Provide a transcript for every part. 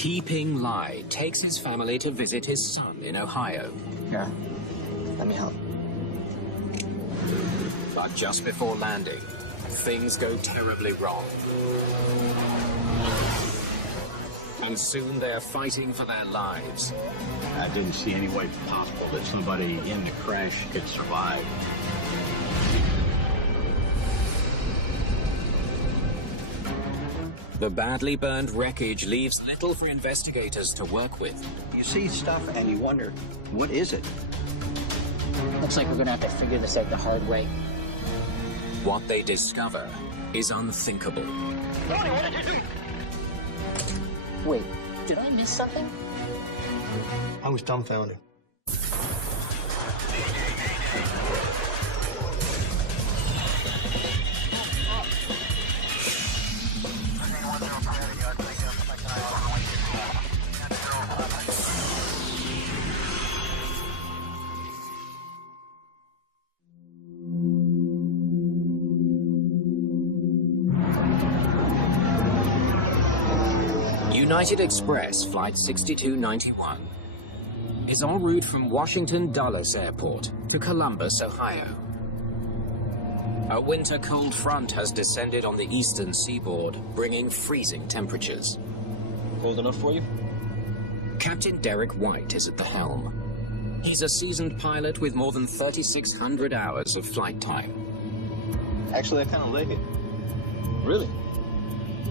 Keeping Lai takes his family to visit his son in Ohio. Here, let me help. But just before landing, things go terribly wrong. And soon they're fighting for their lives. I didn't see any way possible that somebody in the crash could survive. The badly burned wreckage leaves little for investigators to work with. You see stuff and you wonder, what is it? Looks like we're gonna have to figure this out the hard way. What they discover is unthinkable. Tony, what did you do? Wait, did I miss something? I was dumbfounded. United Express Flight 6291 is en route from Washington Dulles Airport to Columbus, Ohio. A winter cold front has descended on the eastern seaboard, bringing freezing temperatures. Cold enough for you? Captain Derek White is at the helm. He's a seasoned pilot with more than 3,600 hours of flight time. Actually, I kind of like it. Really?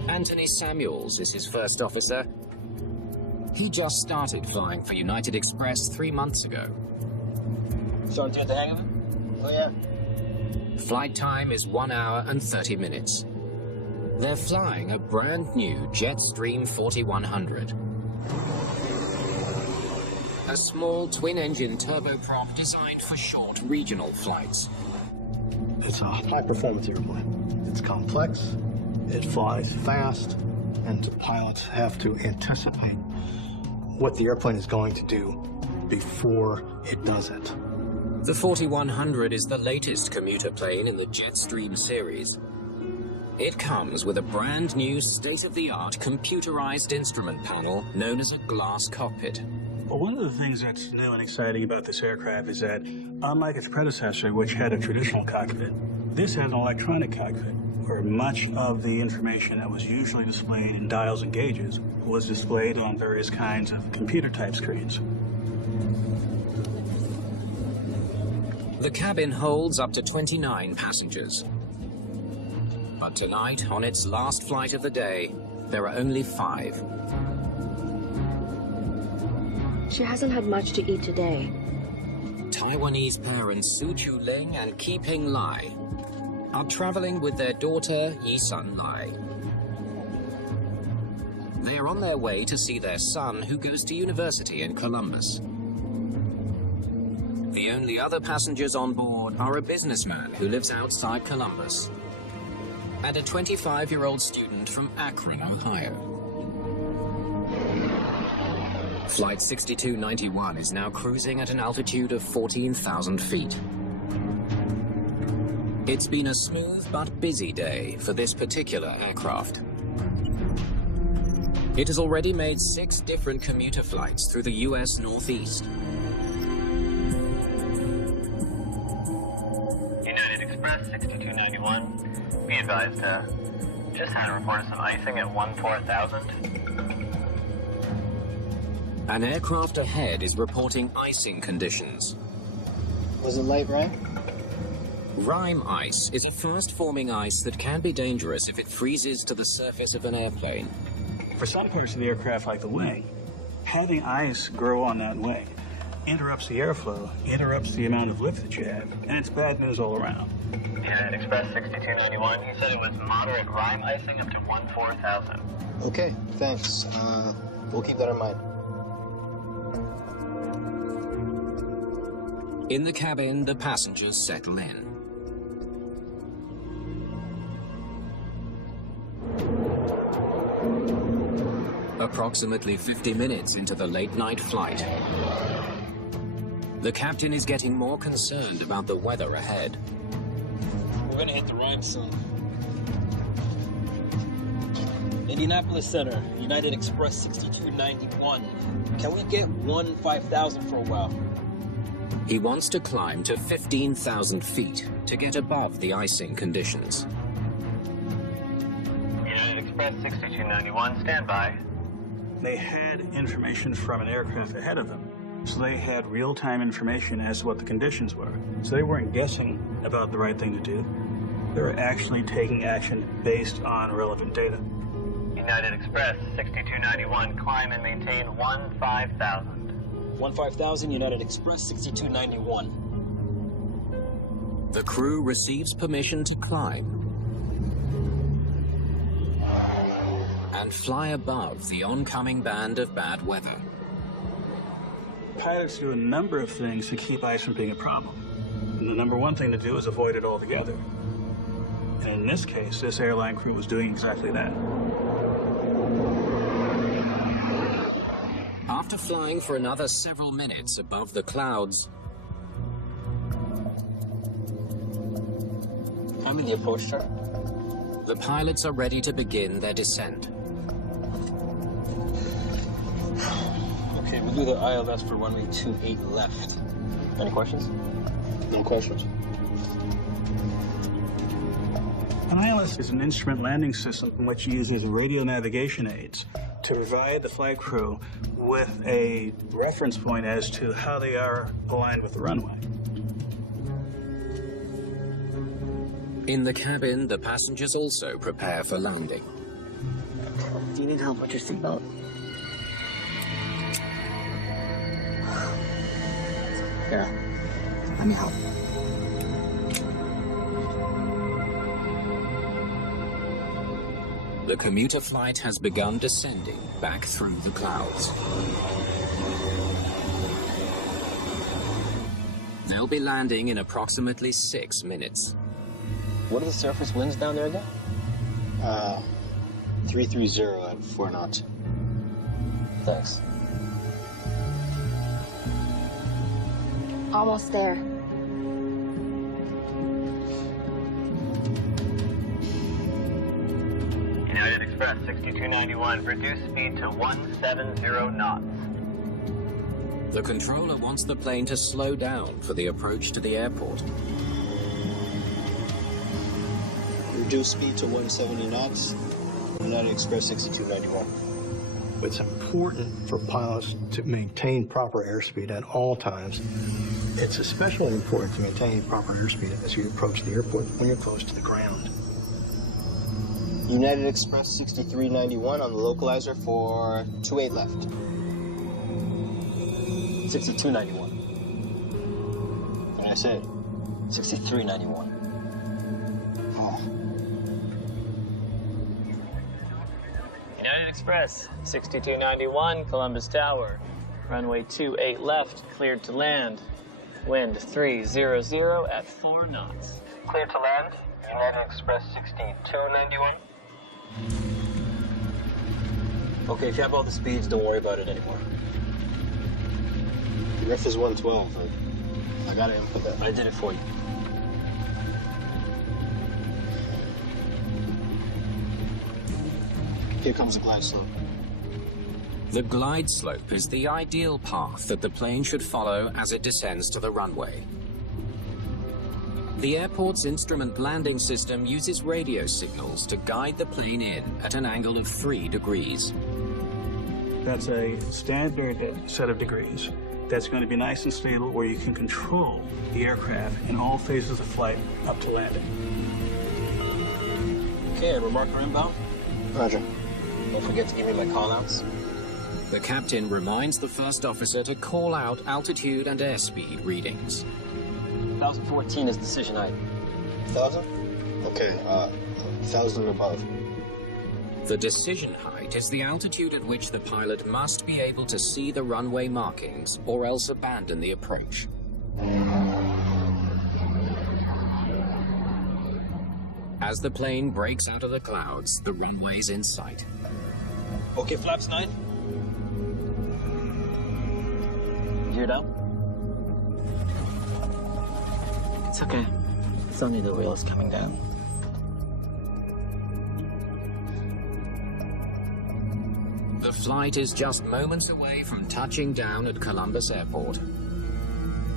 Anthony Samuels is his first officer. He just started flying for United Express 3 months ago. Starting to get the hang of it? Oh, yeah. Flight time is 1 hour and 30 minutes. They're flying a brand new Jetstream 4100. A small twin-engine turboprop designed for short regional flights. It's a high-performance airplane. It's complex, it flies fast, and the pilots have to anticipate what the airplane is going to do before it does it. The 4100 is the latest commuter plane in the Jetstream series. It comes with a brand new state-of-the-art computerized instrument panel known as a glass cockpit. Well, one of the things that's new and exciting about this aircraft is that, unlike its predecessor, which had a traditional cockpit, this has an electronic cockpit, where much of the information that was usually displayed in dials and gauges was displayed on various kinds of computer-type screens. The cabin holds up to 29 passengers. But tonight, on its last flight of the day, there are only 5. She hasn't had much to eat today. Taiwanese parents Su Chu Ling and Keeping Lai are traveling with their daughter Yi Sun Lai. They are on their way to see their son, who goes to university in Columbus. The only other passengers on board are a businessman who lives outside Columbus and a 25-year-old student from Akron, Ohio. Flight 6291 is now cruising at an altitude of 14,000 feet. It's been a smooth but busy day for this particular aircraft. It has already made 6 different commuter flights through the U.S. Northeast. United Express 6291, be advised, just had a report of some icing at 14,000. An aircraft ahead is reporting icing conditions. Was it light rain? Rime ice is a fast-forming ice that can be dangerous if it freezes to the surface of an airplane. For some parts of the aircraft, like the wing, having ice grow on that wing interrupts the airflow, interrupts the amount of lift that you have, and it's bad news all around. United Express 6291, he said it was moderate rime icing up to 14,000. Okay, thanks. We'll keep that in mind. In the cabin, the passengers settle in. Approximately 50 minutes into the late-night flight, the captain is getting more concerned about the weather ahead. We're gonna hit the road soon. Indianapolis Center, United Express 6291. Can we get 1-5000 for a while? He wants to climb to 15,000 feet to get above the icing conditions. United Express 6291, stand by. They had information from an aircraft ahead of them, so they had real-time information as to what the conditions were. So they weren't guessing about the right thing to do. They were actually taking action based on relevant data. United Express 6291, climb and maintain 15,000. 1-5000, United Express 6291. The crew receives permission to climb and fly above the oncoming band of bad weather. Pilots do a number of things to keep ice from being a problem. And the number one thing to do is avoid it altogether. And in this case, this airline crew was doing exactly that. After flying for another several minutes above the clouds, I'm in the approach chart. the pilots are ready to begin their descent. Okay, we'll do the ILS for runway 28 left. Any questions? No questions. An ILS is an instrument landing system which uses radio navigation aids to provide the flight crew with a reference point as to how they are aligned with the runway. In the cabin, the passengers also prepare for landing. Do you need help with your seatbelt? Here, let me help. The commuter flight has begun descending back through the clouds. They'll be landing in approximately 6 minutes. What are the surface winds down there again? 330 at 4 knots. Thanks. Almost there. United Express 6291, reduce speed to 170 knots. The controller wants the plane to slow down for the approach to the airport. Reduce speed to 170 knots. United Express 6291. It's important for pilots to maintain proper airspeed at all times. It's especially important to maintain proper airspeed as you approach the airport when you're close to the ground. United Express 6391 on the localizer for 28 left. 6291. And I said, 6391. United Express 6291, Columbus Tower. Runway 28 left, cleared to land. Wind 300 at 4 knots. Cleared to land, United Express 6291. Okay, if you have all the speeds, don't worry about it anymore. the ref is 112. I gotta input that. I did it for you. Here comes the glide slope. The glide slope is the ideal path that the plane should follow as it descends to the runway. The airport's instrument landing system uses radio signals to guide the plane in at an angle of 3 degrees. That's a standard set of degrees. That's going to be nice and stable where you can control the aircraft in all phases of flight up to landing. Okay, remarker inbound. Roger. Don't forget to give me my callouts. The captain reminds the first officer to call out altitude and airspeed readings. 1014 is decision height. 1,000? Okay, 1,000 above. The decision height is the altitude at which the pilot must be able to see the runway markings or else abandon the approach. As the plane breaks out of the clouds, the runway's in sight. Okay, flaps 9. Gear down. It's okay. It's only the wheels coming down. The flight is just moments away from touching down at Columbus Airport.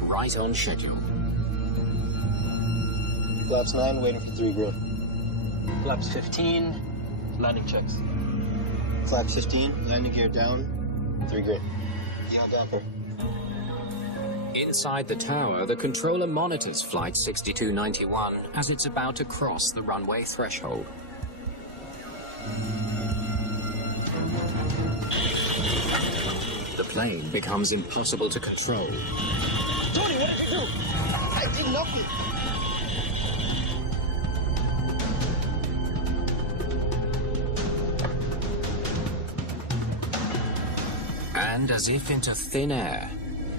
Right on schedule. Flaps 9, waiting for 3 green. Flaps 15, landing checks. Flaps 15, landing gear down, 3 green. Yaw damper. Inside the tower, the controller monitors Flight 6291 as it's about to cross the runway threshold. The plane becomes impossible to control. Tony, what did you do? I did nothing. And as if into thin air,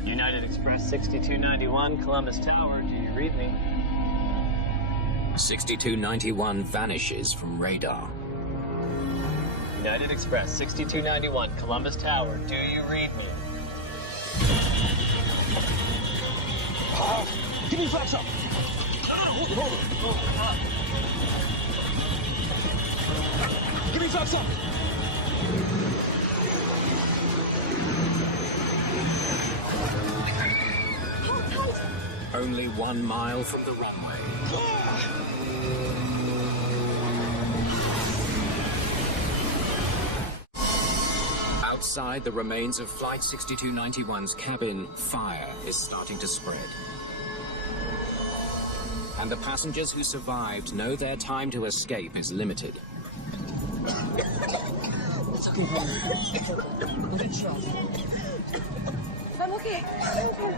United Express 6291, Columbus Tower, do you read me? 6291 vanishes from radar. United Express 6291, Columbus Tower, do you read me? Give me flaps up. Hold it. Give me flaps up. Only 1 mile from the runway. Outside the remains of Flight 6291's cabin, fire is starting to spread. And the passengers who survived know their time to escape is limited. I'm okay. I'm okay.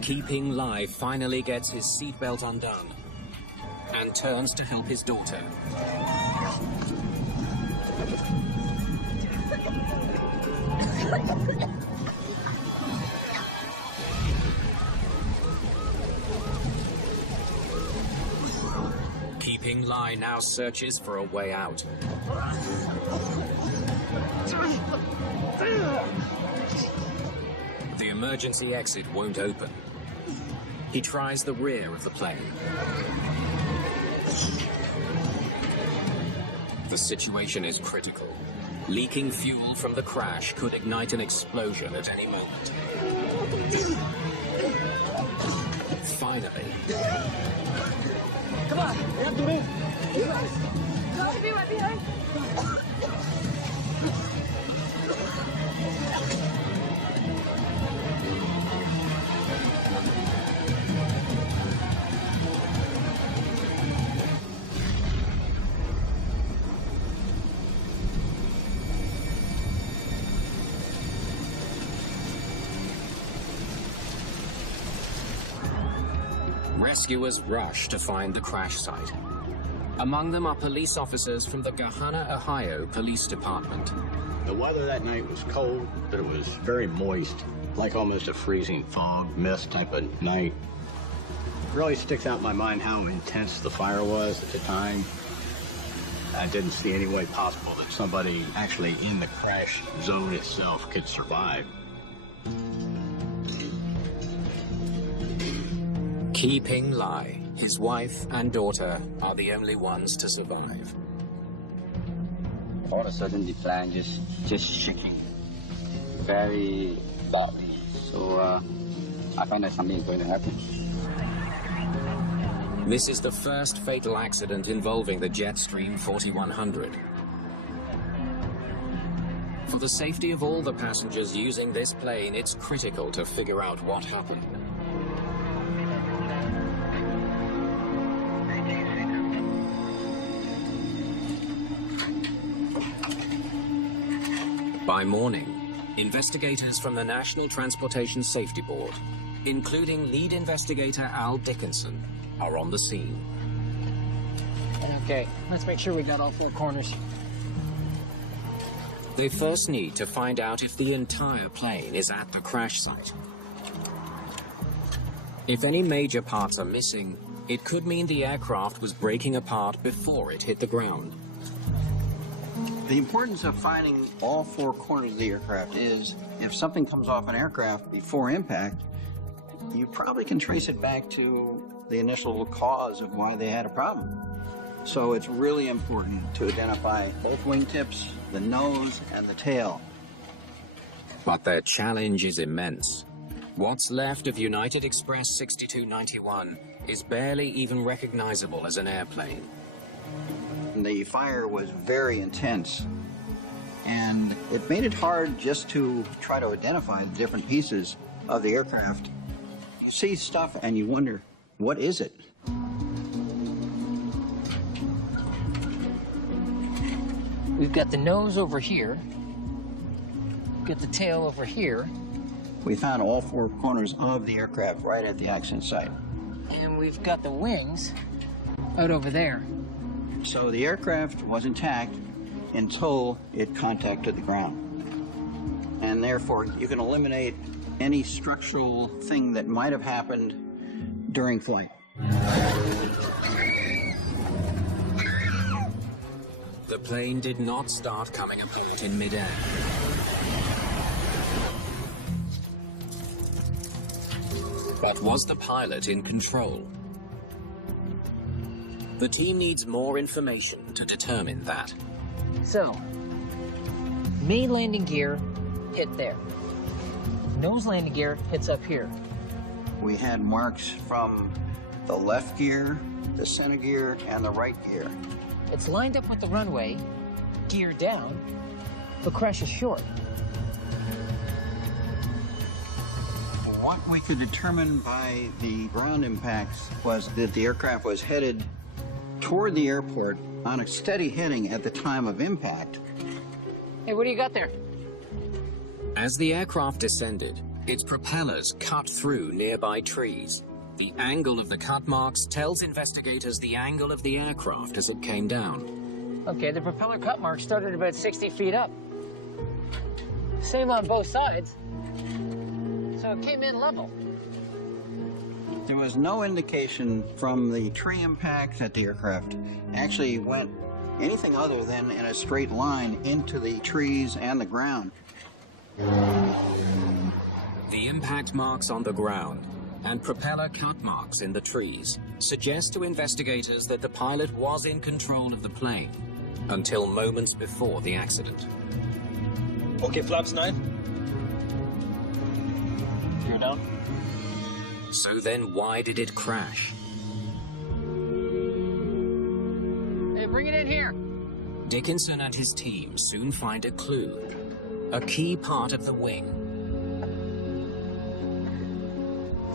Keeping Lai finally gets his seatbelt undone and turns to help his daughter. Keeping Lai now searches for a way out. The emergency exit won't open. He tries the rear of the plane. The situation is critical. Leaking fuel from the crash could ignite an explosion at any moment. Finally. Come on, we have to move. I'll be right behind. Rescuers rush to find the crash site. Among them are police officers from the Gahanna, Ohio Police Department. The weather that night was cold, but it was very moist, like almost a freezing fog, mist type of night. It really sticks out in my mind how intense the fire was at the time. I didn't see any way possible that somebody actually in the crash zone itself could survive. Keeping Lai, his wife and daughter, are the only ones to survive. All of a sudden, the plane just shaking very badly. So I find that something is going to happen. This is the first fatal accident involving the Jetstream 4100. For the safety of all the passengers using this plane, it's critical to figure out what happened. By morning, investigators from the National Transportation Safety Board, including lead investigator Al Dickinson, are on the scene. Okay, let's make sure we got all 4 corners. They first need to find out if the entire plane is at the crash site. If any major parts are missing, it could mean the aircraft was breaking apart before it hit the ground. The importance of finding all 4 corners of the aircraft is if something comes off an aircraft before impact, you probably can trace it back to the initial cause of why they had a problem. So it's really important to identify both wingtips, the nose, and the tail. But their challenge is immense. What's left of United Express 6291 is barely even recognizable as an airplane. The fire was very intense, and it made it hard just to try to identify the different pieces of the aircraft. You see stuff and you wonder, what is it? We've got the nose over here. We've got the tail over here. We found all four corners of the aircraft right at the accident site. And we've got the wings out over there. So the aircraft was intact until it contacted the ground. And therefore, you can eliminate any structural thing that might have happened during flight. The plane did not start coming apart in midair. But was the pilot in control? The team needs more information to determine that. So, main landing gear hit there. Nose landing gear hits up here. We had marks from the left gear, the center gear, and the right gear. It's lined up with the runway, gear down, but crash is short. What we could determine by the ground impacts was that the aircraft was headed toward the airport on a steady heading at the time of impact. Hey, what do you got there? As the aircraft descended, its propellers cut through nearby trees. The angle of the cut marks tells investigators the angle of the aircraft as it came down. Okay, the propeller cut mark started about 60 feet up. Same on both sides. So it came in level. There was no indication from the tree impact that the aircraft actually went anything other than in a straight line into the trees and the ground. The impact marks on the ground and propeller cut marks in the trees suggest to investigators that the pilot was in control of the plane until moments before the accident. Okay, flaps 9. You're down. So then why did it crash? Hey, bring it in here. Dickinson and his team soon find a clue, a key part of the wing.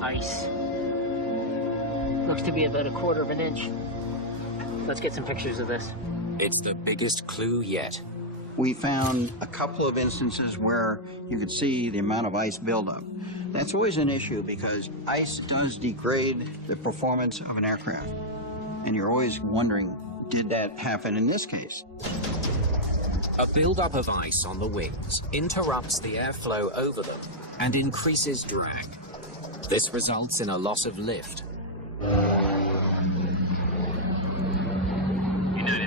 Ice. Looks to be about 1/4 of an inch. Let's get some pictures of this. It's the biggest clue yet. We found a couple of instances where you could see the amount of ice buildup. That's always an issue because ice does degrade the performance of an aircraft. And you're always wondering, did that happen in this case? A buildup of ice on the wings interrupts the airflow over them and increases drag. This results in a loss of lift. United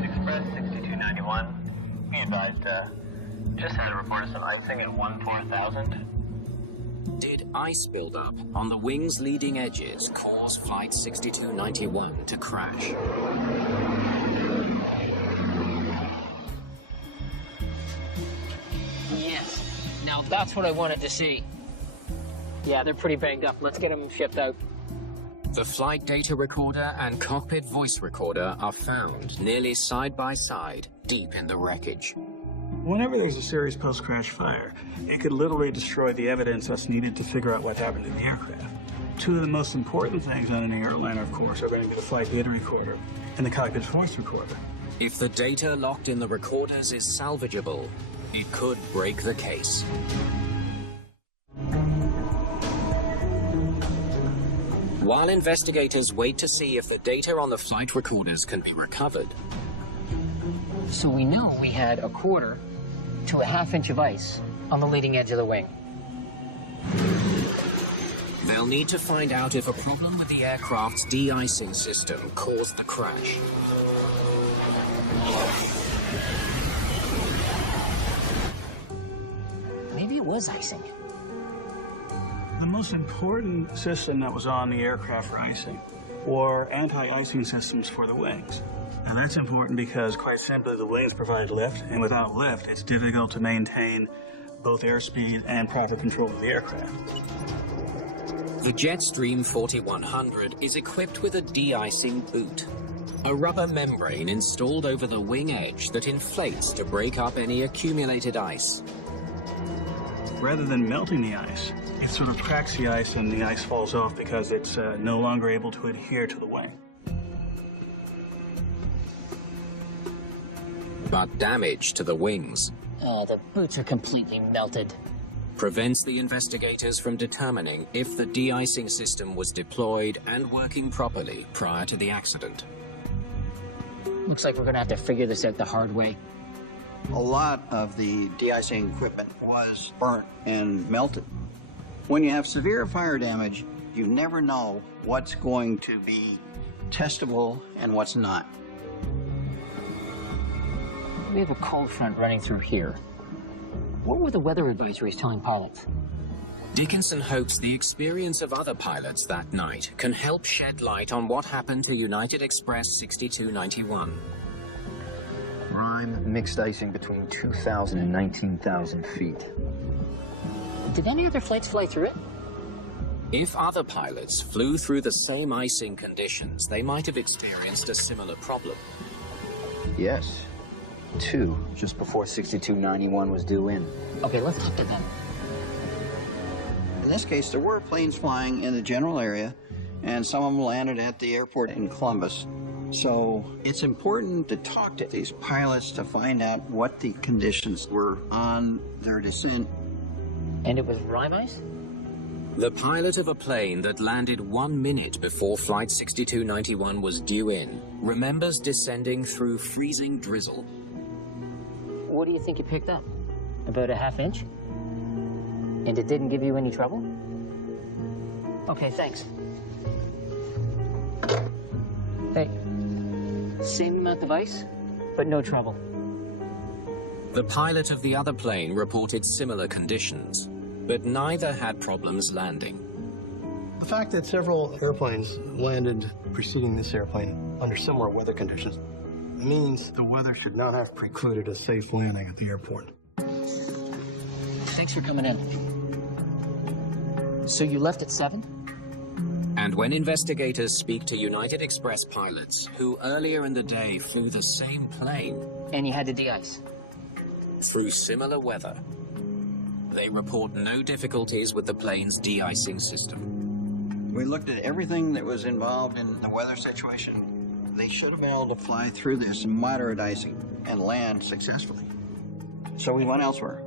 Express 6291, be advised, just had a report of some icing at 14,000. Did ice buildup on the wing's leading edges cause Flight 6291 to crash? Yes. Now that's what I wanted to see. Yeah, they're pretty banged up. Let's get them shipped out. The flight data recorder and cockpit voice recorder are found nearly side by side, deep in the wreckage. Whenever there's a serious post-crash fire, it could literally destroy the evidence that's needed to figure out what happened to the aircraft. Two of the most important things on any airliner, of course, are going to be the flight data recorder and the cockpit voice recorder. If the data locked in the recorders is salvageable, it could break the case. While investigators wait to see if the data on the flight recorders can be recovered, So we know we had 1/4 to 1/2 inch of ice on the leading edge of the wing. they'll need to find out if a problem with the aircraft's de-icing system caused the crash. Maybe it was icing. The most important system that was on the aircraft for icing were anti-icing systems for the wings. And that's important because, quite simply, the wings provide lift, and without lift, it's difficult to maintain both airspeed and proper control of the aircraft. The Jetstream 4100 is equipped with a de-icing boot, a rubber membrane installed over the wing edge that inflates to break up any accumulated ice. Rather than melting the ice, it sort of cracks the ice and the ice falls off because it's no longer able to adhere to the wing. But damage to the wings The boots are completely melted. prevents the investigators from determining if the de-icing system was deployed and working properly prior to the accident. Looks like we're gonna have to figure this out the hard way. A lot of the de-icing equipment was burnt and melted. When you have severe fire damage, you never know what's going to be testable and what's not. We have a cold front running through here. What were the weather advisories telling pilots? Dickinson hopes the experience of other pilots that night can help shed light on what happened to United Express 6291. Rime, mixed icing between 2,000 and 19,000 feet. Did any other flights fly through it? If other pilots flew through the same icing conditions, they might have experienced a similar problem. Yes. 2, just before 6291 was due in. Okay, let's talk to them. In this case, there were planes flying in the general area, and some of them landed at the airport in Columbus. So it's important to talk to these pilots to find out what the conditions were on their descent. And it was rime ice? The pilot of a plane that landed 1 minute before Flight 6291 was due in remembers descending through freezing drizzle. What do you think you picked up? About a ½ inch? And it didn't give you any trouble? Okay, thanks. Hey, same amount of ice, but no trouble. The pilot of the other plane reported similar conditions, but neither had problems landing. The fact that several airplanes landed preceding this airplane under similar weather conditions means the weather should not have precluded a safe landing at the airport. Thanks for coming in. So you left at 7? And when investigators speak to United Express pilots who earlier in the day flew the same plane And you had to de-ice? through similar weather, they report no difficulties with the plane's de-icing system. We looked at everything that was involved in the weather situation. They should have been able to fly through this in moderate icing and land successfully. So we went elsewhere.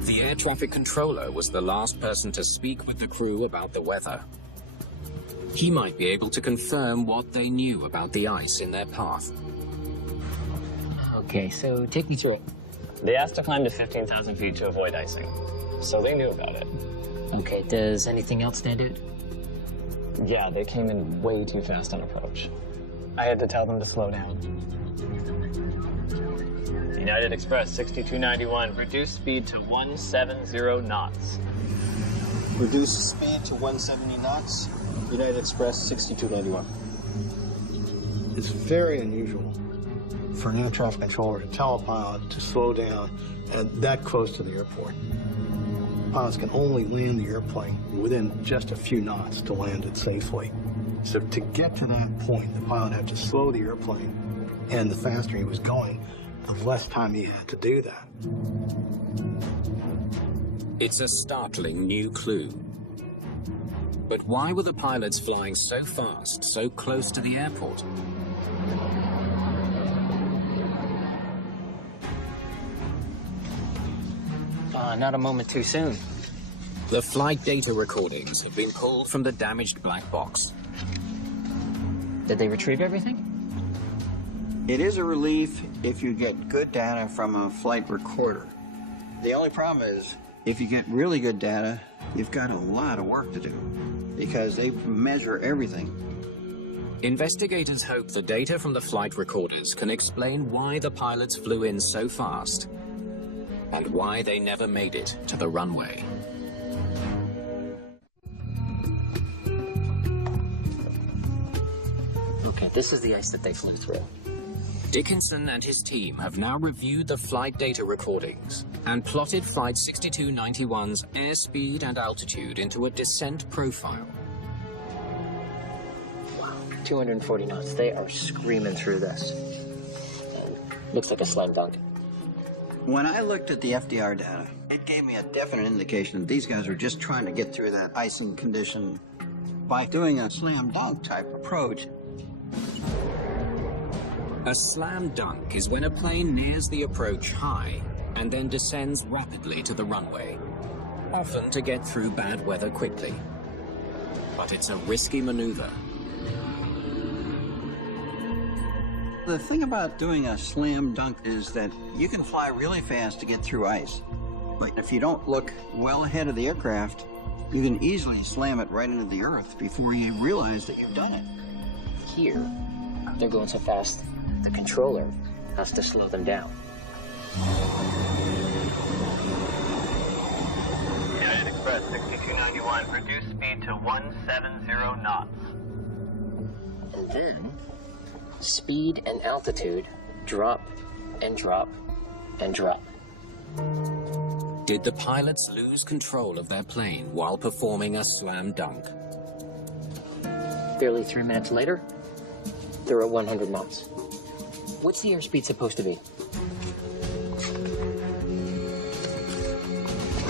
The air traffic controller was the last person to speak with the crew about the weather. He might be able to confirm what they knew about the ice in their path. Okay, so take me through it. They asked to climb to 15,000 feet to avoid icing, so they knew about it. Okay, does anything else stand out? Yeah, they came in way too fast on approach. I had to tell them to slow down. United Express 6291, reduce speed to 170 knots. Reduce speed to 170 knots. United Express 6291. It's very unusual for an air traffic controller to tell a pilot to slow down at that close to the airport. Pilots can only land the airplane within just a few knots to land it safely. So to get to that point, the pilot had to slow the airplane, and the faster he was going, the less time he had to do that. It's a startling new clue. But why were the pilots flying so fast, so close to the airport? Not a moment too soon. The flight data recordings have been pulled from the damaged black box. Did they retrieve everything? It is a relief if you get good data from a flight recorder. The only problem is, if you get really good data, you've got a lot of work to do because they measure everything. Investigators hope the data from the flight recorders can explain why the pilots flew in so fast and why they never made it to the runway. Okay. This is the ice that they flew through. Dickinson and his team have now reviewed the flight data recordings and plotted Flight 6291's airspeed and altitude into a descent profile. 240 knots. They are screaming through this. Looks like a slam dunk. When I looked at the FDR data, it gave me a definite indication that these guys were just trying to get through that icing condition by doing a slam dunk type approach. A slam dunk is when a plane nears the approach high and then descends rapidly to the runway, often to get through bad weather quickly. But it's a risky maneuver. The thing about doing a slam dunk is that you can fly really fast to get through ice. But if you don't look well ahead of the aircraft, you can easily slam it right into the earth before you realize that you've done it. Here, they're going so fast, the controller has to slow them down. United Express 6291, reduce speed to 170 knots. And then, speed and altitude drop and drop and drop. Did the pilots lose control of their plane while performing a slam dunk? Barely 3 minutes later, they're at 100 knots. What's the airspeed supposed to be?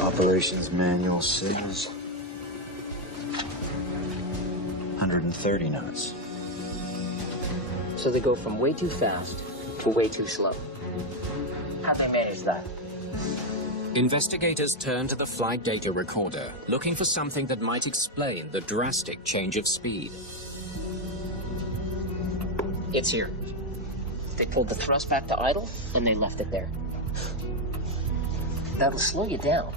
Operations manual says 130 knots. So they go from way too fast to way too slow. How'd they manage that? Investigators turn to the flight data recorder, looking for something that might explain the drastic change of speed. It's here. They pulled the thrust back to idle, and they left it there. That'll slow you down,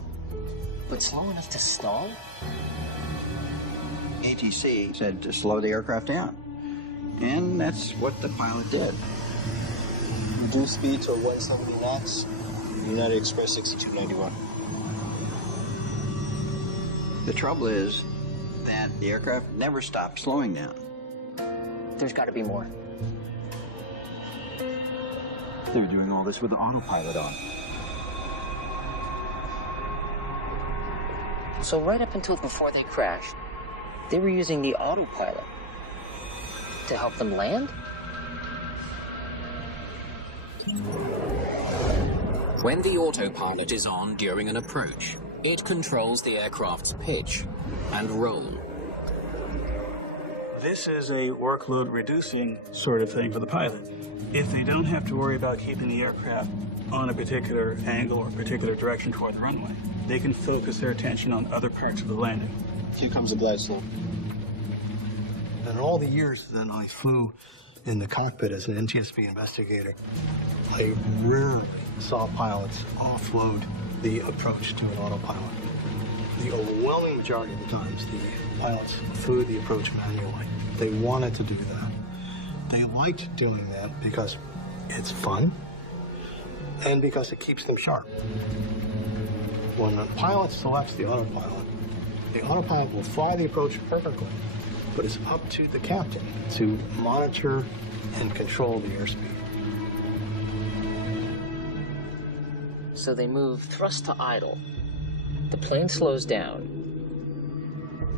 but slow enough to stall? ATC said to slow the aircraft down. And that's what the pilot did. Reduce speed to 170 knots. United Express 6291. The trouble is that the aircraft never stopped slowing down. There's got to be more. They were doing all this with the autopilot on. So right up until before they crashed, they were using the autopilot to help them land? When the autopilot is on during an approach, it controls the aircraft's pitch and roll. This is a workload reducing sort of thing for the pilot. If they don't have to worry about keeping the aircraft on a particular angle or particular direction toward the runway, they can focus their attention on other parts of the landing. Here comes the glide slope. And in all the years that I flew in the cockpit as an NTSB investigator, I rarely saw pilots offload the approach to an autopilot. The overwhelming majority of the times, the pilots flew the approach manually. They wanted to do that. They liked doing that because it's fun and because it keeps them sharp. When a pilot selects the autopilot will fly the approach perfectly, but it's up to the captain to monitor and control the airspeed. So they move thrust to idle. The plane slows down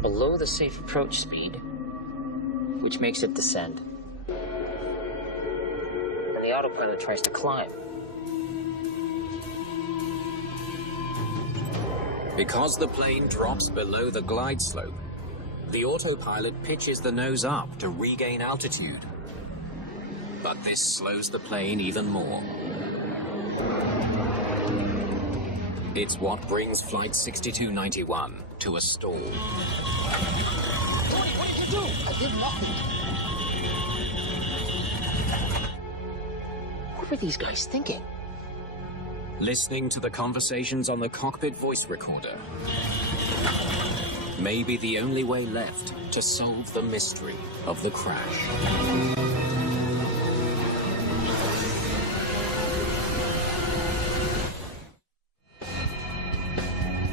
below the safe approach speed, which makes it descend. And the autopilot tries to climb. Because the plane drops below the glide slope, the autopilot pitches the nose up to regain altitude. But this slows the plane even more. It's what brings Flight 6291 to a stall. Tony, what did you do? I did nothing. What were these guys thinking? Listening to the conversations on the cockpit voice recorder may be the only way left to solve the mystery of the crash.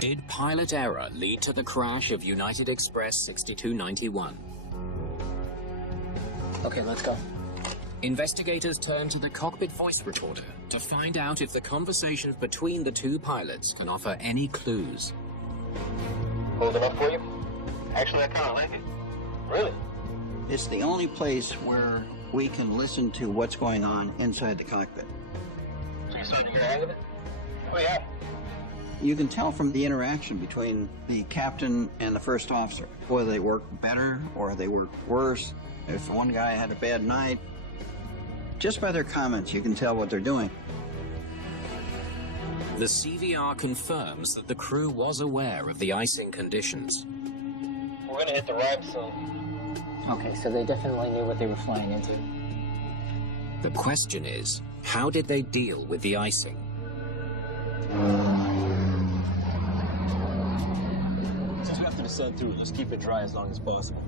Did pilot error lead to the crash of United Express 6291? Okay, let's go. Investigators turn to the cockpit voice recorder to find out if the conversations between the two pilots can offer any clues. Hold it up for you? Actually, I kind of like it. Really? It's the only place where we can listen to what's going on inside the cockpit. So you starting to get a hang of it? Oh, yeah. You can tell from the interaction between the captain and the first officer, whether they work better or they work worse. If one guy had a bad night, just by their comments, you can tell what they're doing. The CVR confirms that the crew was aware of the icing conditions. We're going to hit the ride soon. Okay, so they definitely knew what they were flying into. The question is, how did they deal with the icing? Since we have to descend through, let's keep it dry as long as possible.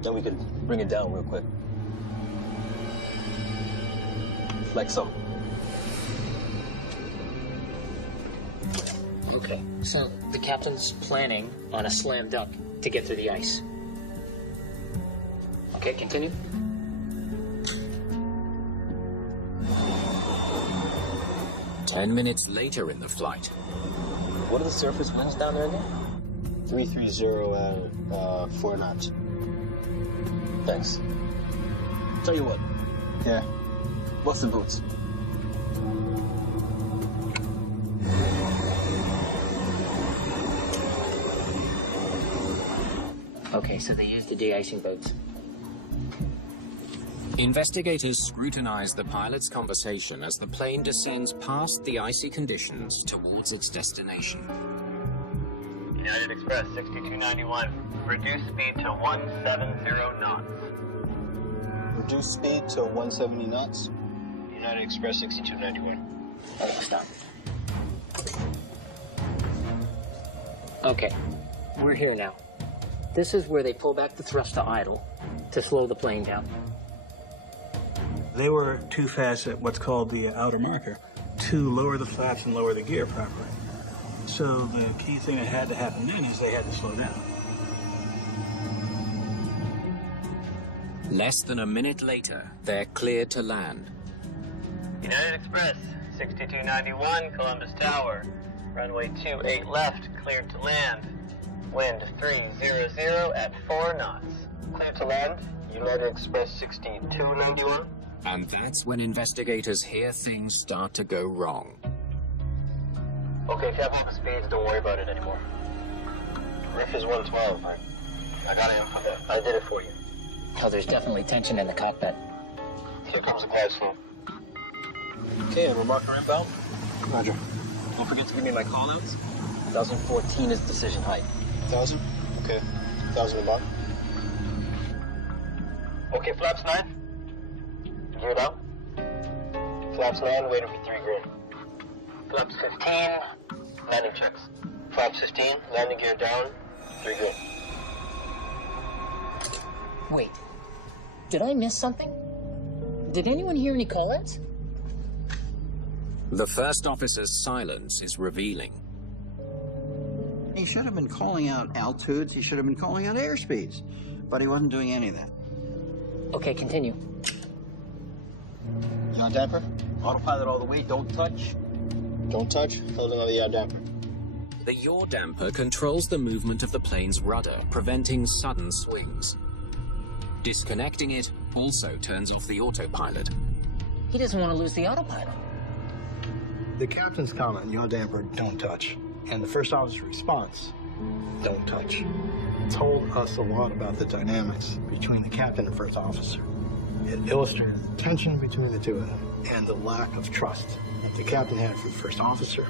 Then we can bring it down real quick. Like so. Okay, so the captain's planning on a slam dunk to get through the ice. Okay, continue. 10 minutes later in the flight. What are the surface winds down there again? 330 and 4 knots. Thanks. Tell you what. Yeah. What's the boots? Okay, so they used the de-icing boats. Investigators scrutinize the pilot's conversation as the plane descends past the icy conditions towards its destination. United Express 6291, reduce speed to 170 knots. Reduce speed to 170 knots. United Express 6291. Okay, stop. Okay, we're here now. This is where they pull back the thrust to idle to slow the plane down. They were too fast at what's called the outer marker to lower the flaps and lower the gear properly. So the key thing that had to happen then is they had to slow down. Less than a minute later, they're cleared to land. United Express 6291, Columbus Tower. Runway 28 left, cleared to land. Wind 300 at 4 knots. Clear to land. United Express 6291. And that's when investigators hear things start to go wrong. Okay, if you have half the speeds, don't worry about it anymore. Riff is 112. I got it. I did it for you. Oh, there's definitely tension in the cockpit. Here comes the glide slope. Okay, and we're marking inbound. Roger. Don't forget to give me my callouts. 1014 is decision height. 1,000? Okay. 1,000 about. Okay, flaps 9. Gear down. Flaps 9, waiting for 3 grid. Flaps 15, landing checks. Flaps 15, landing gear down, 3 grid. Wait, did I miss something? Did anyone hear any callouts? The first officer's silence is revealing. He should have been calling out altitudes, he should have been calling out airspeeds, but he wasn't doing any of that. Okay, continue. Yaw damper? Autopilot all the way, don't touch. Don't touch, holding on the yaw damper. The yaw damper controls the movement of the plane's rudder, preventing sudden swings. Disconnecting it also turns off the autopilot. He doesn't want to lose the autopilot. The captain's comment, yaw damper, don't touch, and the first officer's response, don't touch, told us a lot about the dynamics between the captain and first officer. It illustrated the tension between the two of them and the lack of trust that the captain had for the first officer.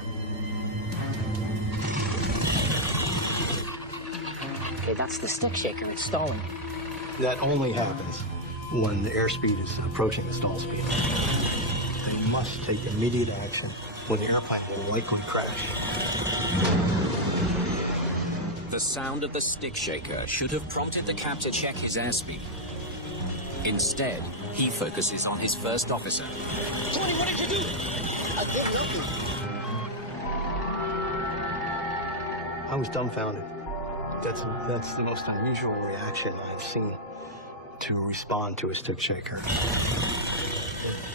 Okay, that's the stick shaker. It's stalling. That only happens when the airspeed is approaching the stall speed. They must take immediate action when the airplane will likely crash. The sound of the stick shaker should have prompted the cap to check his airspeed. Instead, he focuses on his first officer. Tony, what did you do? I can't help you. I was dumbfounded. That's the most unusual reaction I've seen to respond to a stick shaker.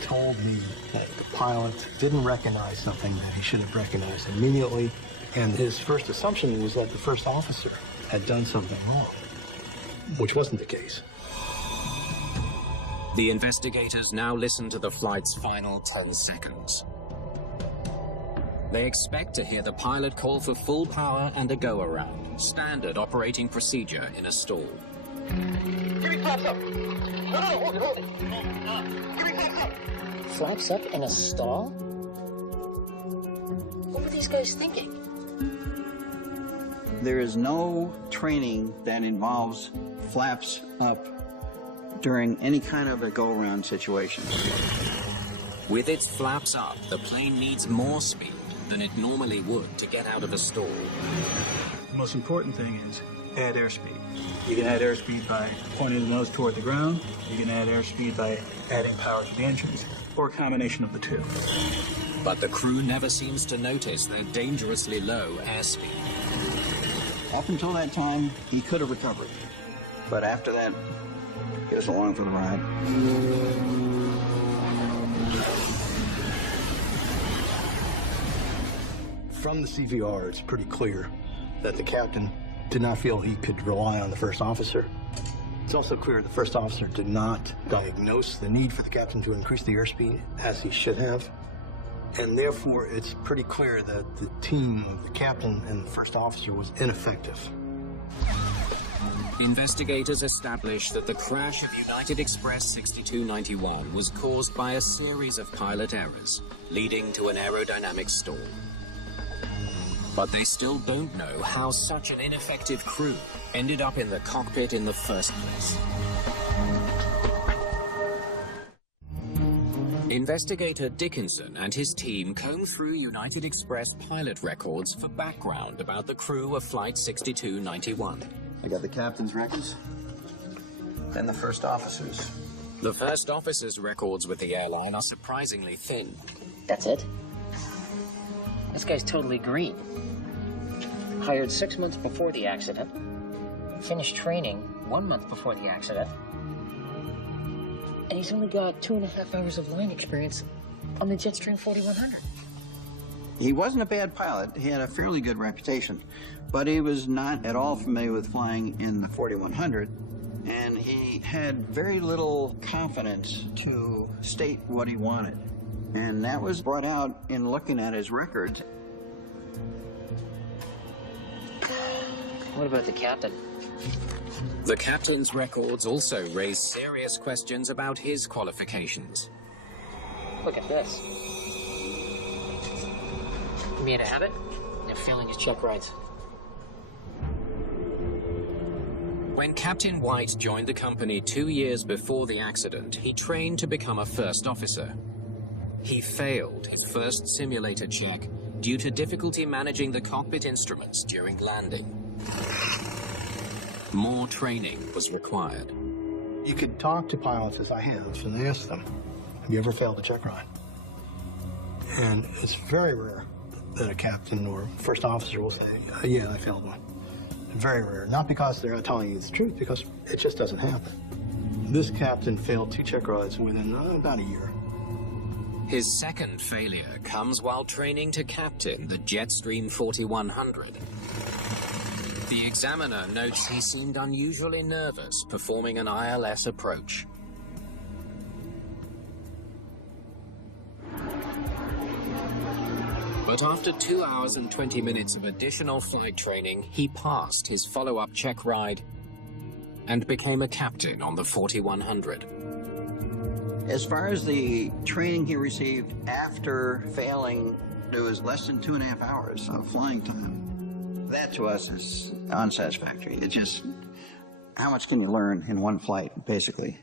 Told me that the pilot didn't recognize something that he should have recognized immediately, and his first assumption was that the first officer had done something wrong, which wasn't the case. The investigators now listen to the flight's final 10 seconds. They expect to hear the pilot call for full power and a go-around, standard operating procedure in a stall. Give me flaps up. No, hold it. Give me flaps up. Flaps up in a stall? What were these guys thinking? There is no training that involves flaps up during any kind of a go-around situation. With its flaps up, the plane needs more speed than it normally would to get out of a stall. The most important thing is add airspeed. You can add airspeed by pointing the nose toward the ground. You can add airspeed by adding power to the engines, or a combination of the two. But the crew never seems to notice their dangerously low airspeed. Up until that time, he could have recovered. But after that, he was along for the ride. From the CVR, it's pretty clear that the captain did not feel he could rely on the first officer. It's also clear the first officer did not diagnose the need for the captain to increase the airspeed as he should have. And therefore, it's pretty clear that the team of the captain and the first officer was ineffective. Investigators established that the crash of United Express 6291 was caused by a series of pilot errors, leading to an aerodynamic stall. But they still don't know how such an ineffective crew ended up in the cockpit in the first place. Investigator Dickinson and his team combed through United Express pilot records for background about the crew of Flight 6291. I got the captain's records, then the first officer's. The first officer's records with the airline are surprisingly thin. That's it? This guy's totally green. Hired 6 months before the accident. Finished training 1 month before the accident. And he's only got 2.5 hours of line experience on the Jetstream 4100. He wasn't a bad pilot. He had a fairly good reputation, but he was not at all familiar with flying in the 4100, and he had very little confidence to state what he wanted. And that was brought out in looking at his records. What about the captain? The captain's records also raise serious questions about his qualifications. Look at this. He made a habit of failing his check rides. When Captain White joined the company 2 years before the accident, he trained to become a first officer. He failed his first simulator check due to difficulty managing the cockpit instruments during landing. More training was required. You could talk to pilots, as I have, and ask them, have you ever failed a check ride? And it's very rare that a captain or first officer will say, yeah, I failed one. Very rare. Not because they're not telling you the truth, because it just doesn't happen. This captain failed 2 check rides within about a year. His second failure comes while training to captain the Jetstream 4100. The examiner notes he seemed unusually nervous performing an ILS approach. But after 2 hours and 20 minutes of additional flight training, he passed his follow-up check ride and became a captain on the 4100. As far as the training he received after failing, it was less than 2.5 hours of flying time. That to us is unsatisfactory. It's just, how much can you learn in one flight, basically?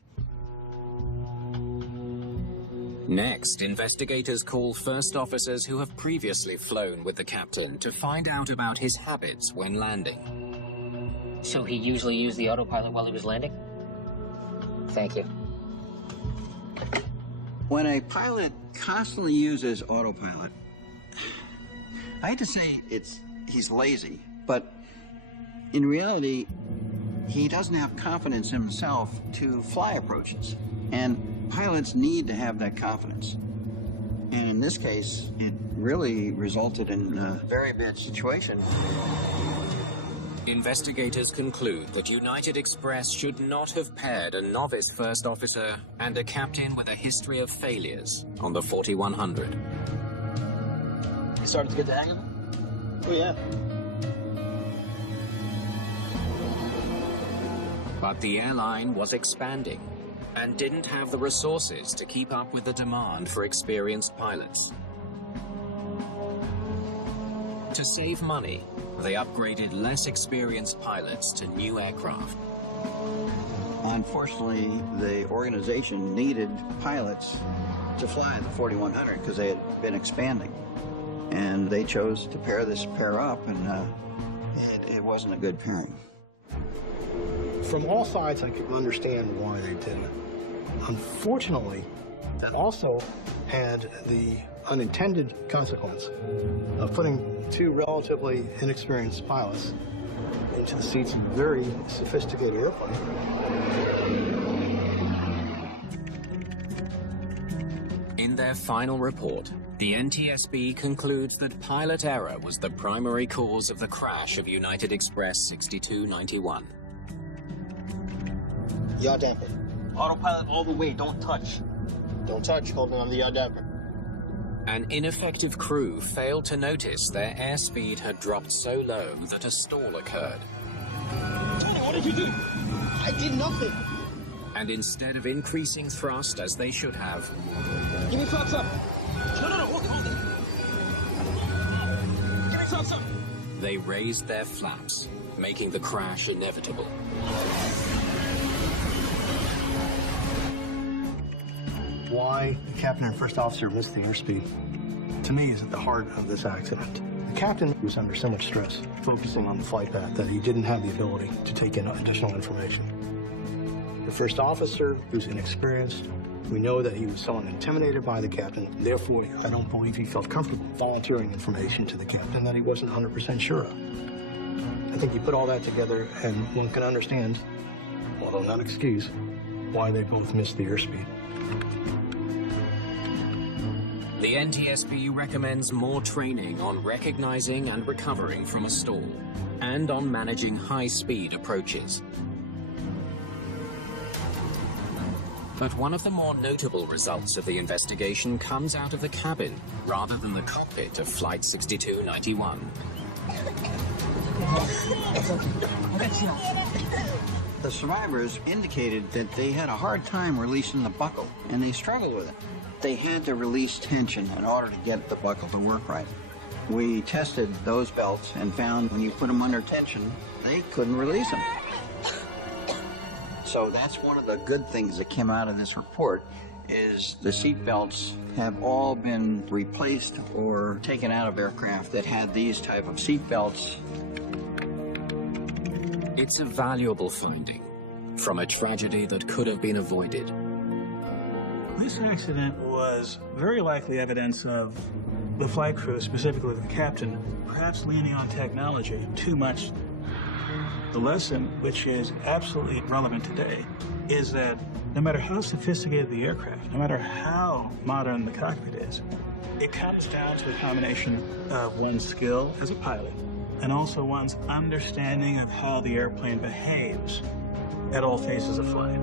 Next, investigators call first officers who have previously flown with the captain to find out about his habits when landing. So he usually used the autopilot while he was landing? Thank you. When a pilot constantly uses autopilot, I hate to say he's lazy, but in reality, he doesn't have confidence in himself to fly approaches. And pilots need to have that confidence. And in this case, it really resulted in a very bad situation. Investigators conclude that United Express should not have paired a novice first officer and a captain with a history of failures on the 4100. You started to get the hang of it? Oh, yeah. But the airline was expanding and didn't have the resources to keep up with the demand for experienced pilots. To save money, they upgraded less experienced pilots to new aircraft. Unfortunately, the organization needed pilots to fly the 4100 because they had been expanding. And they chose to pair this pair up, and it wasn't a good pairing. From all sides, I can understand why they did it. Unfortunately, that also had the unintended consequence of putting two relatively inexperienced pilots into the seats of a very sophisticated airplane. In their final report, the NTSB concludes that pilot error was the primary cause of the crash of United Express 6291. Yaw damper. Autopilot all the way, don't touch. Don't touch, holding on the yaw damper. An ineffective crew failed to notice their airspeed had dropped so low that a stall occurred. Tony, what did you do? I did nothing. And instead of increasing thrust as they should have, Give me flaps up. No, hold it. Give me flaps up. they raised their flaps, making the crash inevitable. Why the captain and first officer missed the airspeed, to me, is at the heart of this accident. The captain was under so much stress, focusing on the flight path, that he didn't have the ability to take in additional information. The first officer, who's inexperienced, we know that he was somewhat intimidated by the captain. Therefore, I don't believe he felt comfortable volunteering information to the captain that he wasn't 100% sure of. I think you put all that together, and one can understand, although not excuse, why they both missed the airspeed. The NTSB recommends more training on recognizing and recovering from a stall, and on managing high-speed approaches. But one of the more notable results of the investigation comes out of the cabin, rather than the cockpit of Flight 6291. The survivors indicated that they had a hard time releasing the buckle, and they struggled with it. They had to release tension in order to get the buckle to work right. We tested those belts and found when you put them under tension, they couldn't release them. So that's one of the good things that came out of this report, is the seat belts have all been replaced or taken out of aircraft that had these type of seat belts. It's a valuable finding from a tragedy that could have been avoided. This accident was very likely evidence of the flight crew, specifically the captain, perhaps leaning on technology too much. The lesson, which is absolutely relevant today, is that no matter how sophisticated the aircraft, no matter how modern the cockpit is, it comes down to a combination of one's skill as a pilot and also one's understanding of how the airplane behaves at all phases of flight.